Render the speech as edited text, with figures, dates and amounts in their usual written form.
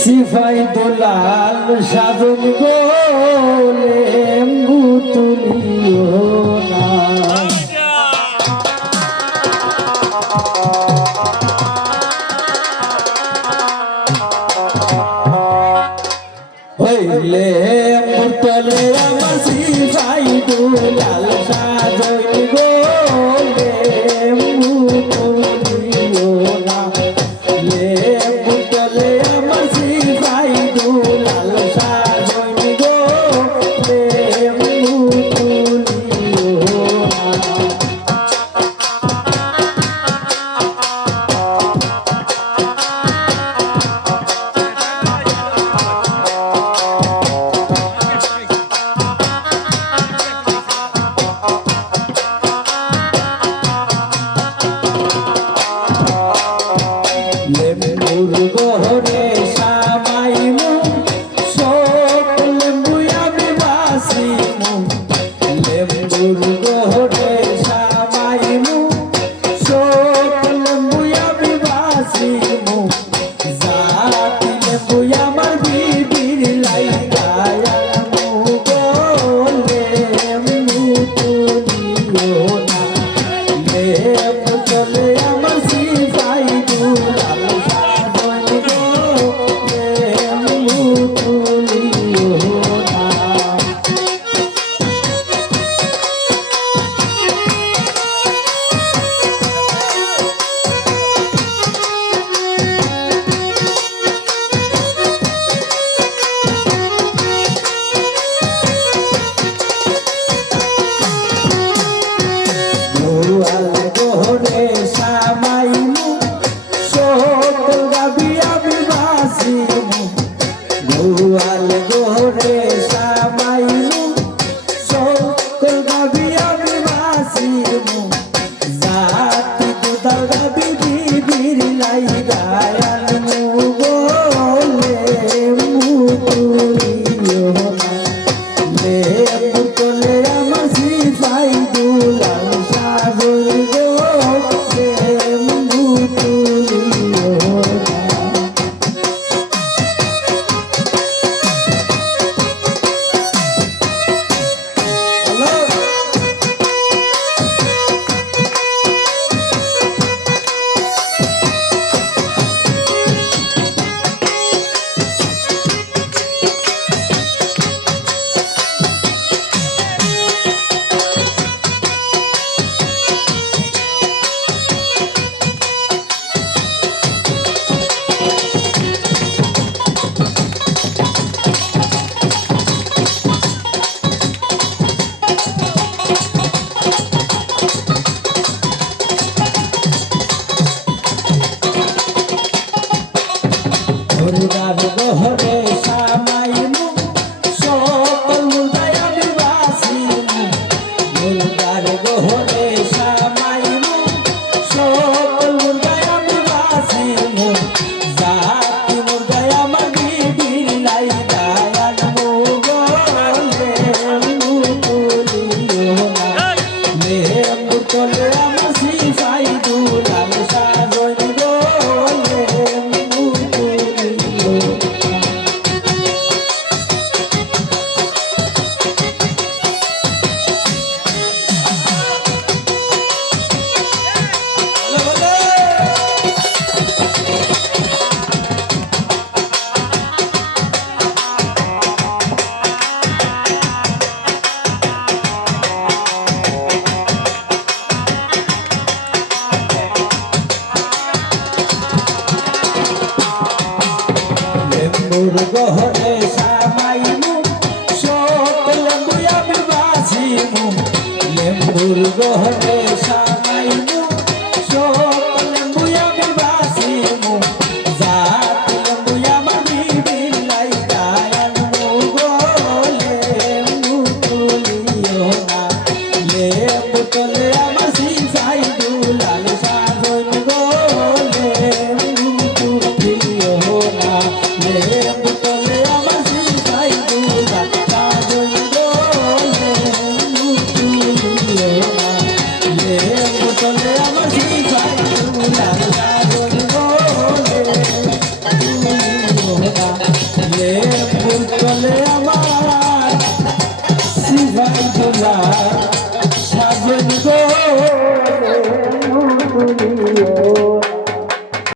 সিফাই দোলাল সাধন গোলে তুলিও না হইলে মুতলে আমার সিফাই দোলাল সাধন গোলে তুলিও না লে মুতলে আমার সিফাই দোলাল সাধন গোলে তুলিও না লেম্বুর গহরে সামাইমু শোক লেম্বু আমি বাসিমু লেম্বুর গহরে সামাইমু শোক লেম্বু আমি বাসিমু জাতি লেম্বু আমার বিবির লাইগায়ামু গোলে তুলিও না লেম্বু চলে আমার সিফাই দুলাল সাধন গোলে তুলিও না গোয়াল গোহরে সামাইমু সকল গাবি আমি বাসিমু গোয়াল গোহরে সামাইমু সকল গাবি আমি বাসিমু জাতি দুদাল গাবি বিবির লাইগায়ামু গোলে তুলিও না লে পুতলে আমার সিফাই দুলাল সাগর গোলে তুলিও না মুর্দার গহরে সামাইমু সকল মুর্দায় আমি বাসিমু মুর্দার গহরে সামাইমু সকল মুর্দায় আমি বাসিমু জাতি মুর্দায় আমার বিবির লাইগায়ামু গোলে তুলিও না লেম্বু চলে আমার সিফাই দুলাল সাধন গোলে তুলিও না লেম্বুর গহরে সামাইমু সকল লেম্বু আমি বাসিমু লেম্বুর গহরে সামাইমু সকল লেম্বু আমি বাসিমু জাতি লেম্বু আমার বিবির লাইগায়ামু গোলে তুলিও না লেম্বু চলে আমার সিফাই দুলাল সাধন গোলে তুলিও না লেম্বু চলে আমার সিফাই দুলাল সাধন গোলে তুলিও না তলে আমার সিজাই দুলা সাজন গো